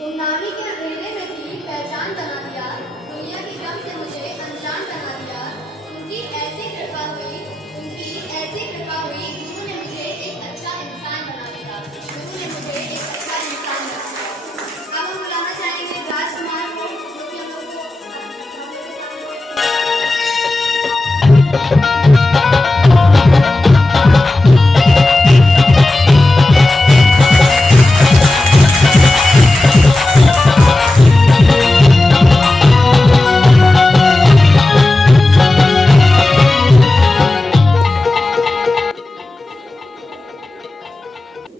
गुमनामी के अंधेरे में भी पहचान बना दिया, दुनिया की गम से मुझे अनजान बना दिया। उनकी ऐसी कृपा हुई, गुरु ने मुझे एक अच्छा इंसान बना दिया, गुरु ने मुझे एक अच्छा इंसान बना दिया। अब हम बुलाना चाहेंगे राजकुमार को, जो कि हम लोग को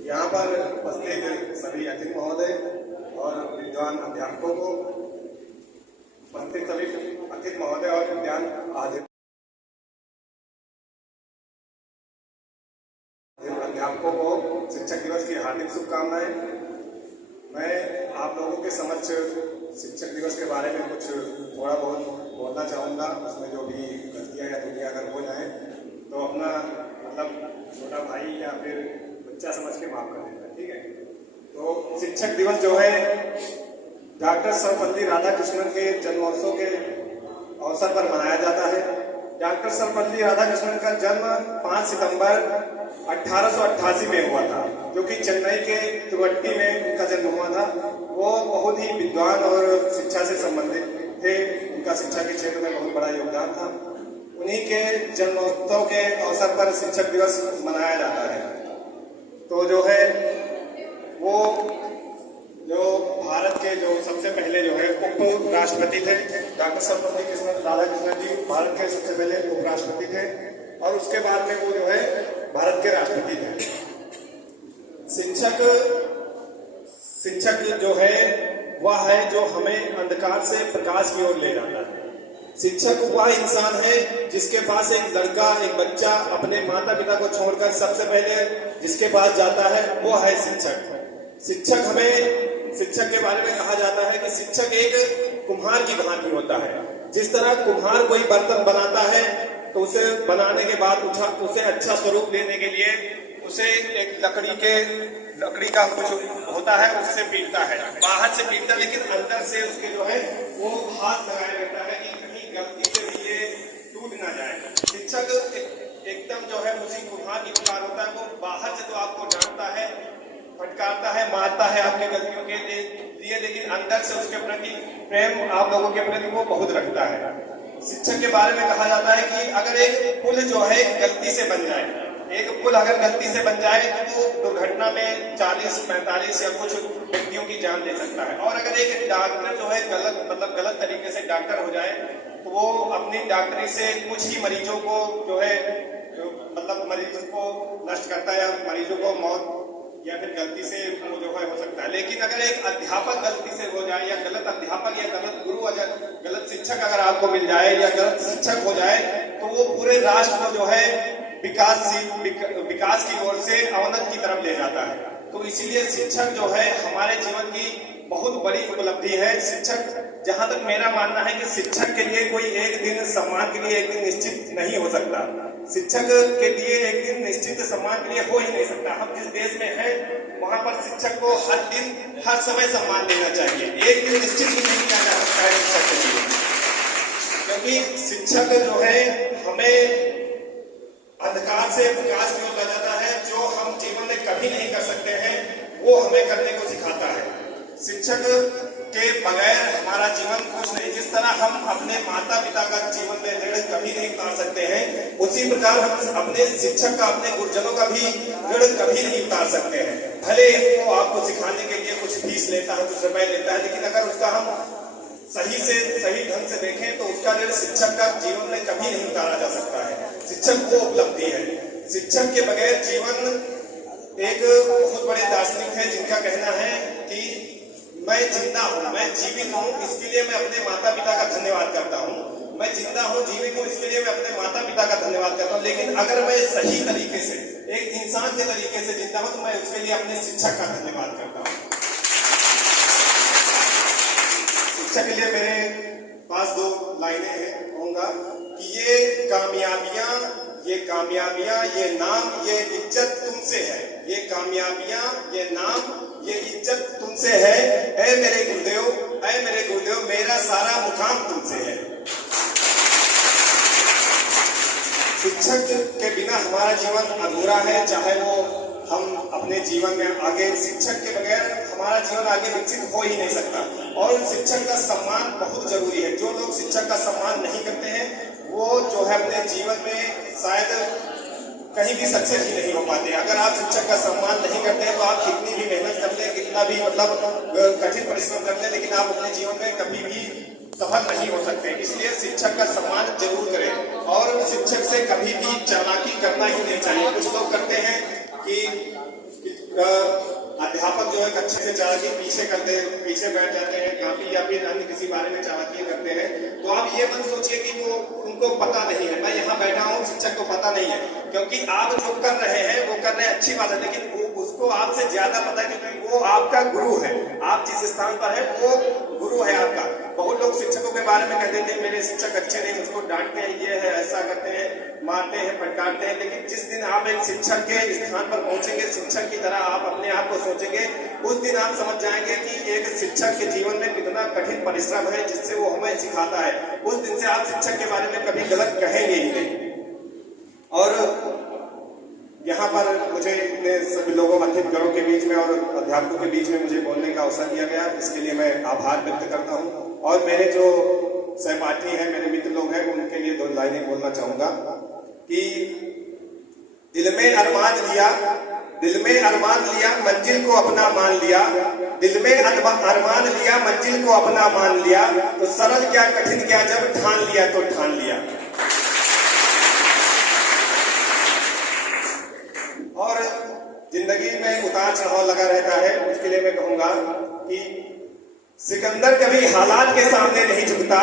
यहाँ पर उपस्थित सभी अतिथि महोदय और विद्वान अध्यापकों को, उपस्थित सभी अतिथि महोदय और विद्वान अध्यापकों को शिक्षक दिवस की हार्दिक शुभकामनाएं। मैं आप लोगों के समक्ष शिक्षक दिवस के बारे में कुछ थोड़ा बहुत बोलना चाहूँगा। उसमें जो भी गलतियाँ या त्रुटियाँ अगर हो जाएं तो अपना छोटा भाई या फिर बच्चा समझ के माफ कर देना, ठीक है। तो शिक्षक दिवस जो है डॉक्टर सर्वपल्ली राधाकृष्णन के जन्मोत्सव के अवसर पर मनाया जाता है। डॉक्टर सर्वपल्ली राधाकृष्णन का जन्म 5 सितंबर 1888 में हुआ था, जो कि चेन्नई के तिरुवट्टी में उनका जन्म हुआ था। वो बहुत ही विद्वान और शिक्षा से संबंधित थे, उनका शिक्षा के क्षेत्र में बहुत बड़ा योगदान था। उन्हीं के जन्मोत्सव के अवसर पर शिक्षक दिवस मनाया जाता है। तो जो है वो जो भारत के जो सबसे पहले जो है उप राष्ट्रपति थे, डॉक्टर सर्वपल्ली राधाकृष्णन जी भारत के सबसे पहले उप राष्ट्रपति थे और उसके बाद में वो जो है भारत के राष्ट्रपति थे। शिक्षक जो है वह है जो हमें अंधकार से प्रकाश की ओर ले जाता है। शिक्षक वह इंसान है जिसके पास एक लड़का, एक बच्चा अपने माता पिता को छोड़कर सबसे पहले जिसके पास जाता है वो है शिक्षक। शिक्षक के बारे में कहा जाता है कि शिक्षक एक कुम्हार की भांति होता है। जिस तरह कुम्हार कोई बर्तन बनाता है तो उसे बनाने के बाद उसे अच्छा स्वरूप देने के लिए उसे एक लकड़ी का कुछ होता है, उससे पीटता है, बाहर से पीटता है, लेकिन अंदर से उसके जो है वो हाथ लगाया रहता है कि कहीं गलती से भी ये टूट ना जाए। शिक्षक एकदम जो है उसी कुम्हार की प्रकार होता है। वो बाहर से तो आपको डांटता है, फटकारता है, मारता है आपके गलतियों के लिए, लेकिन अंदर से उसके प्रति प्रेम आप लोगों के प्रति वो बहुत रखता है। शिक्षक के बारे में कहा जाता है कि अगर एक पुल जो है गलती से बन जाए, एक पुल अगर गलती से बन जाए तो वो दुर्घटना में 40-45 या कुछ व्यक्तियों की जान दे सकता है। और अगर एक डॉक्टर जो है गलत तरीके से डॉक्टर हो जाए तो वो अपनी डॉक्टरी से कुछ ही मरीजों को जो है मरीजों को नष्ट करता है या मरीजों को मौत या फिर गलती से वो जो है हो सकता है। लेकिन अगर एक अध्यापक गलती से हो जाए या गलत अध्यापक या गलत गुरु अगर गलत शिक्षक अगर आपको मिल जाए या गलत शिक्षक हो जाए तो वो पूरे राष्ट्र को जो है विकास की ओर से अवनति की तरफ ले जाता है। तो इसीलिए शिक्षक जो है हमारे जीवन की बहुत बड़ी उपलब्धि है। शिक्षक, जहां तक मेरा मानना है कि शिक्षक के लिए कोई एक दिन सम्मान के लिए एक दिन निश्चित नहीं हो सकता। शिक्षक के लिए एक दिन निश्चित सम्मान के लिए हो ही नहीं सकता। हम जिस देश में हैं वहां पर शिक्षक को हर दिन हर समय सम्मान देना चाहिए। एक दिन निश्चित ही नहीं किया जा सकता है शिक्षक के लिए, क्योंकि शिक्षक जो है हमें अंधकार से प्रकाश की ओर ले जाता है। जो हम जीवन में कभी नहीं कर सकते हैं वो हमें करने को सिखाता है। शिक्षक के बगैर हमारा जीवन कुछ नहीं। जिस तरह हम अपने माता पिता का जीवन में ऋण कभी नहीं उतार सकते हैं, उसी प्रकार हम अपने शिक्षक का, अपने गुरुजनों का भी ऋण कभी नहीं उतार सकते हैं। भले वो आपको सिखाने के लिए कुछ फीस लेता है, कुछ रुपए लेता है, लेकिन अगर उसका हम सही ढंग से देखें तो उसका ऋण शिक्षक का जीवन में कभी नहीं उतारा जा सकता है। शिक्षक वो उपलब्धि है। शिक्षक के बगैर जीवन, एक बहुत बड़े दार्शनिक है जिनका कहना है कि मैं जिंदा हूँ, मैं जीवित हूँ, इसके लिए मैं अपने माता पिता का धन्यवाद करता हूँ। मैं जिंदा हूँ, जीवित हूँ, इसके लिए मैं अपने माता पिता का धन्यवाद करता हूँ। लेकिन अगर मैं सही तरीके से एक इंसान के तरीके से जिंदा हूँ तो मैं उसके लिए अपने शिक्षक का धन्यवाद करता हूँ। शिक्षा के लिए मेरे पास 2 लाइनें कहूंगा कि ये कामयाबियां, ये नाम, ये इज्जत तुमसे है। ये कामयाबियां, ये नाम, ये इज्जत तुमसे है। ऐ मेरे गुरुदेव मेरा सारा मुकाम तुमसे है। शिक्षक के बिना हमारा जीवन अधूरा है, चाहे वो हम अपने जीवन में आगे, शिक्षक के बगैर हमारा जीवन आगे विकसित हो ही नहीं सकता। और शिक्षक का सम्मान बहुत जरूरी है। जो लोग शिक्षक का सम्मान नहीं करते हैं वो जो है अपने जीवन में शायद कहीं भी सक्सेस ही नहीं हो पाते। अगर आप शिक्षक का सम्मान नहीं करते हैं तो आप कितनी भी मेहनत कर लें, कितना भी मतलब कठिन परिश्रम कर लें, लेकिन आप अपने जीवन में कभी भी सफल नहीं हो सकते। इसलिए शिक्षक का सम्मान जरूर करें और शिक्षक से कभी भी चालाकी करना ही नहीं चाहिए। कुछ लोग करते हैं कि अध्यापक जो है कक्षा से चालाकी पीछे बैठ जाते हैं, काफी या फिर अन्य किसी बारे में चालाकी करते हैं। तो आप ये मत सोचिए कि वो उनको पता नहीं है, मैं यहाँ बैठा हूँ शिक्षक को पता नहीं है, क्योंकि आप जो कर रहे हैं वो कर रहे हैं अच्छी बात है, लेकिन उसको आपसे ज्यादा पता है क्योंकि वो आपका गुरु है। आप जिस स्थान पर है वो गुरु है आपका। बहुत लोग शिक्षकों के बारे में कहते हैं मेरे शिक्षक अच्छे नहीं, मुझको डांटते हैं, ये है, ऐसा करते हैं, मारते हैं, फटकारते हैं। लेकिन जिस दिन आप एक शिक्षक के स्थान पर पहुंचेंगे, शिक्षक की तरह आप अपने आप को सोचेंगे, उस दिन आप समझ जाएंगे कि एक शिक्षक के जीवन में कितना कठिन परिश्रम है जिससे वो हमें सिखाता है। उस दिन से आप शिक्षक के बारे में कभी गलत कहेंगे ही नहीं। और यहाँ पर मुझे इतने सभी लोगों, अतिथिगणों के बीच में और अध्यापकों के बीच में मुझे बोलने का अवसर दिया गया, इसके लिए मैं आभार व्यक्त करता हूँ। और मेरे जो सहपाठी हैं, मेरे मित्र लोग हैं, उनके लिए 2 लाइनें बोलना चाहूंगा कि दिल में अरमान लिया मंजिल को अपना मान लिया, दिल में अरमान लिया मंजिल को अपना मान लिया, तो सरल क्या कठिन क्या जब ठान लिया तो ठान लिया। और जिंदगी में उतार चढ़ाव लगा रहता है, उसके लिए मैं कहूंगा कि सिकंदर कभी हालात के सामने नहीं झुकता,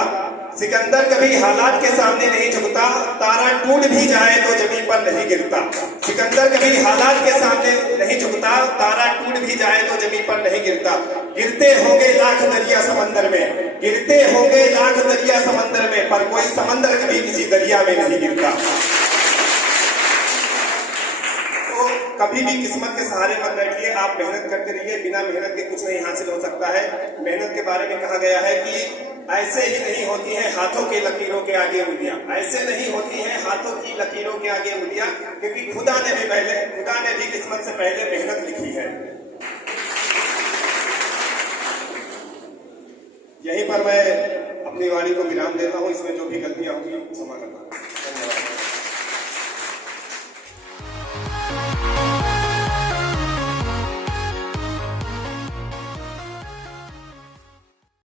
सिकंदर कभी हालात के सामने नहीं झुकता, तारा टूट भी जाए तो जमीन पर नहीं गिरता। सिकंदर कभी हालात के सामने नहीं झुकता, तारा टूट भी जाए तो जमीन पर नहीं गिरता। गिरते होंगे लाख दरिया समंदर में, गिरते होंगे लाख दरिया समंदर में, पर कोई समंदर कभी किसी दरिया में नहीं गिरता। कभी भी किस्मत के सहारे मत बैठिए, आप मेहनत करते रहिए। बिना मेहनत के कुछ नहीं हासिल हो सकता है। मेहनत के बारे में कहा गया है कि ऐसे ही नहीं होती है हाथों के लकीरों के आगे उंगलियां, ऐसे नहीं होती है हाथों की लकीरों के आगे उंगलियां, क्योंकि खुदा ने भी किस्मत से पहले मेहनत लिखी है। यहीं पर मैं अपनी वाणी को विराम देता हूँ। इसमें जो भी गलतियां होंगी क्षमा करना।